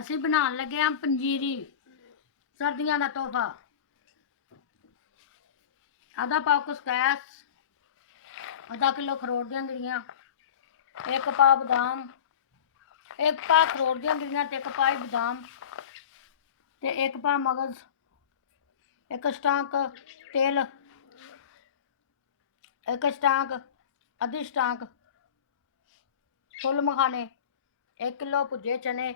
ਅਸੀਂ ਬਣਾਉਣ ਲੱਗੇ ਹਾਂ ਪੰਜੀਰੀ, ਸਰਦੀਆਂ ਦਾ ਤੋਹਫਾ। आधा पाव कस्कैस, आधा किलो खरोट दी गिरियां, एक पा बदाम, एक पा खरोट दी गिरियां ते एक पा बदाम ते एक पा मगज, एक स्टांक तेल, एक स्टांक अद्धी स्टांक फुल मखाने, 1 किलो भुजे चने।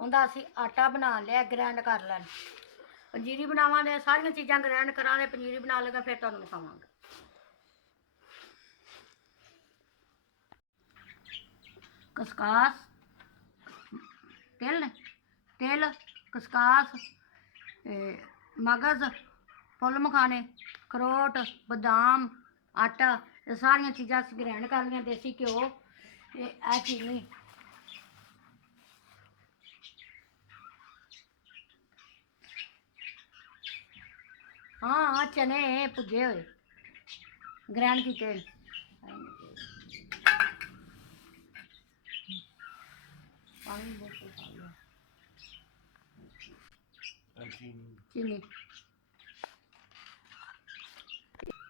उनका असी आटा बना लिया, ग्रैंड कर लैना। पंजीरी बनावांगे, सारियां चीज़ां ग्रैंड करांगे, पंजीरी बना लेगा, फिर तुहानूं दिखावांगे। कस्कास तेल कस्कास, मगज, फुल मखाने, खरोट, बदाम, आटा, ये सारियां चीज़ां असीं ग्रैंड कर लियां। देसी घ्यो ते ऐ चीनी। हाँ चने भुजे हुए ग्रैंड किए। चीनी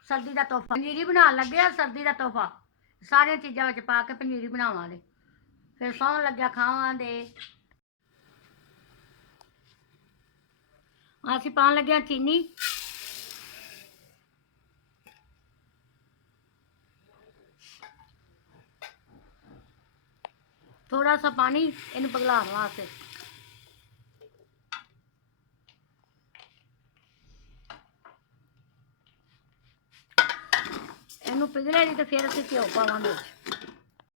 सर्दी का तोहफा, पंजीरी बना लगे सर्दी का तोहफा। सारिया चीज़ां विच पा के पंजीरी बनावांगे, फिर सौन लग्या खावांगे। असीं पाउण लगे चीनी, थोड़ा सा पानी इन पिघलाने वास्ते। इनू पिघलेगी तो फिर असीं घ्यो पावांगे।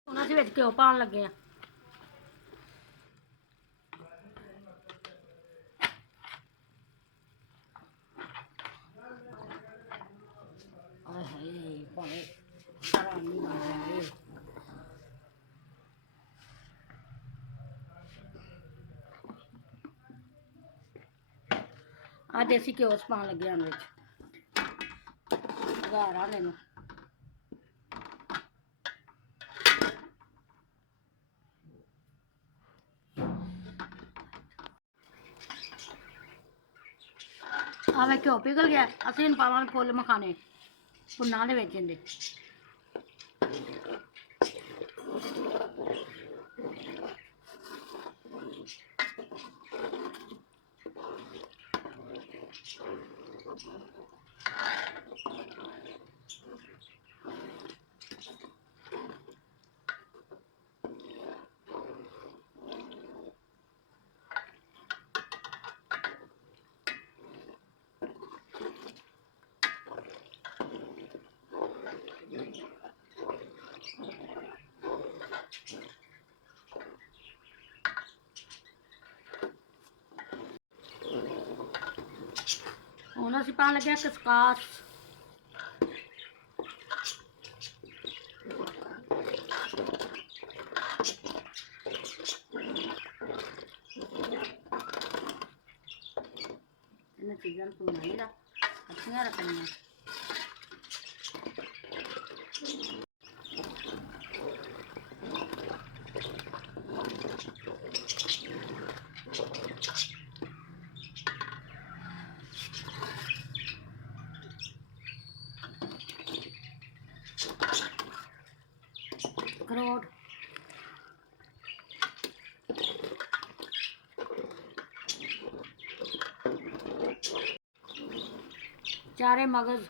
हुण असीं विच घ्यो पाउण लगे हैं। आ देसी घ्यो पाउण लगे हैं विच, घारा ने आवे घ्यो पिघल गया। असीं हुण पावांगे फुल मखाने भुन्ना दे विच इहदे। हुण असीं पाउण लगे कस्कास, इन्हां चीज़ां नूं भुन्नना नहीं गा, कच्चियां रखनियां। अखरोट, चारे मगज,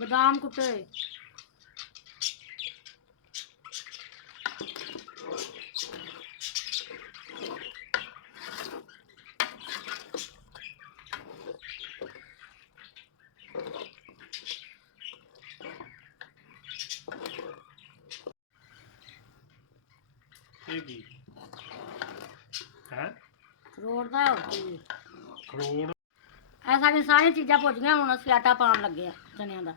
बादाम कुटे हुए, ਖਰੋੜ ਦਾ ਹੋਰ ਕੀ ਖਰੋੜ ਇਹ ਸਾਡੀਆਂ ਸਾਰੀਆਂ ਚੀਜ਼ਾਂ ਭੁੱਜ ਗਈਆਂ ਹੁਣ ਅਸੀਂ ਆਟਾ ਪਾਉਣ ਲੱਗੇ ਆ ਚਨਿਆਂ ਦਾ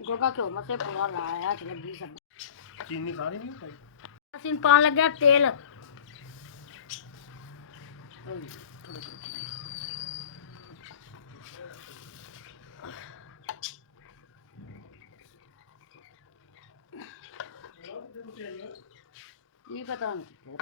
ਗੋਗਾ ਘਿਓ ਮਸੇ ਪੂਰਾ ਲਾਇਆ ਤੇ ਲੱਗੀ ਸਭ ਚੀਨੀ ਸਾਰੀ ਨਹੀਂ ਪਾਈ ਅਸੀਂ ਪਾਉਣ ਲੱਗਿਆ ਤੇਲ ਕੀ ਪਤਾ ਨਹੀਂ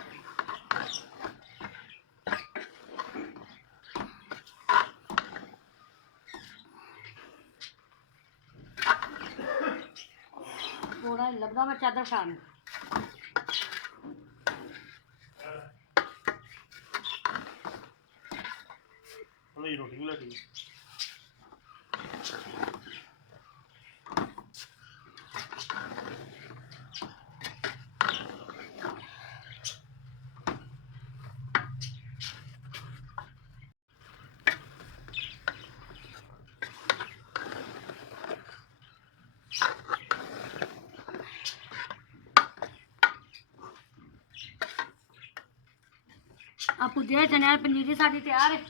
ਥੋੜਾ ਲੱਗਦਾ ਮੈਂ ਚਾਦਰ ਖਾਣ ਉਹਨੇ ਰੋਟੀ ਵੀ ਲੱਗੀ ਆ ਪੁੱਜੇ ਚਨਿਆਂ ਦੀ ਪਨੀਰੀ ਸਾਡੀ ਤਿਆਰ ਹੈ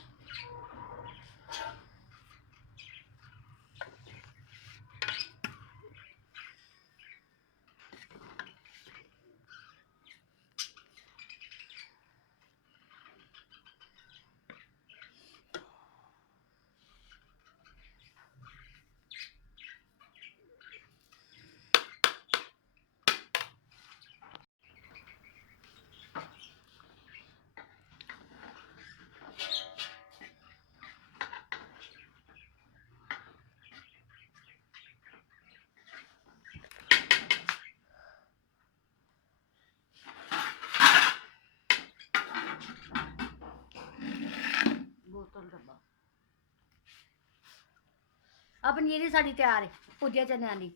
ਆ ਪਨੀਰੀ ਸਾਡੀ ਤਿਆਰ ਹੈ ਪੁੱਜੇ ਚਨਿਆਂ ਦੀ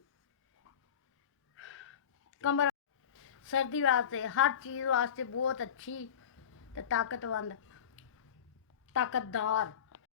ਕਮਰ सर्दी वास्ते हर चीज़ वास्ते बहुत अच्छी ते ताकतवंद ताकतदार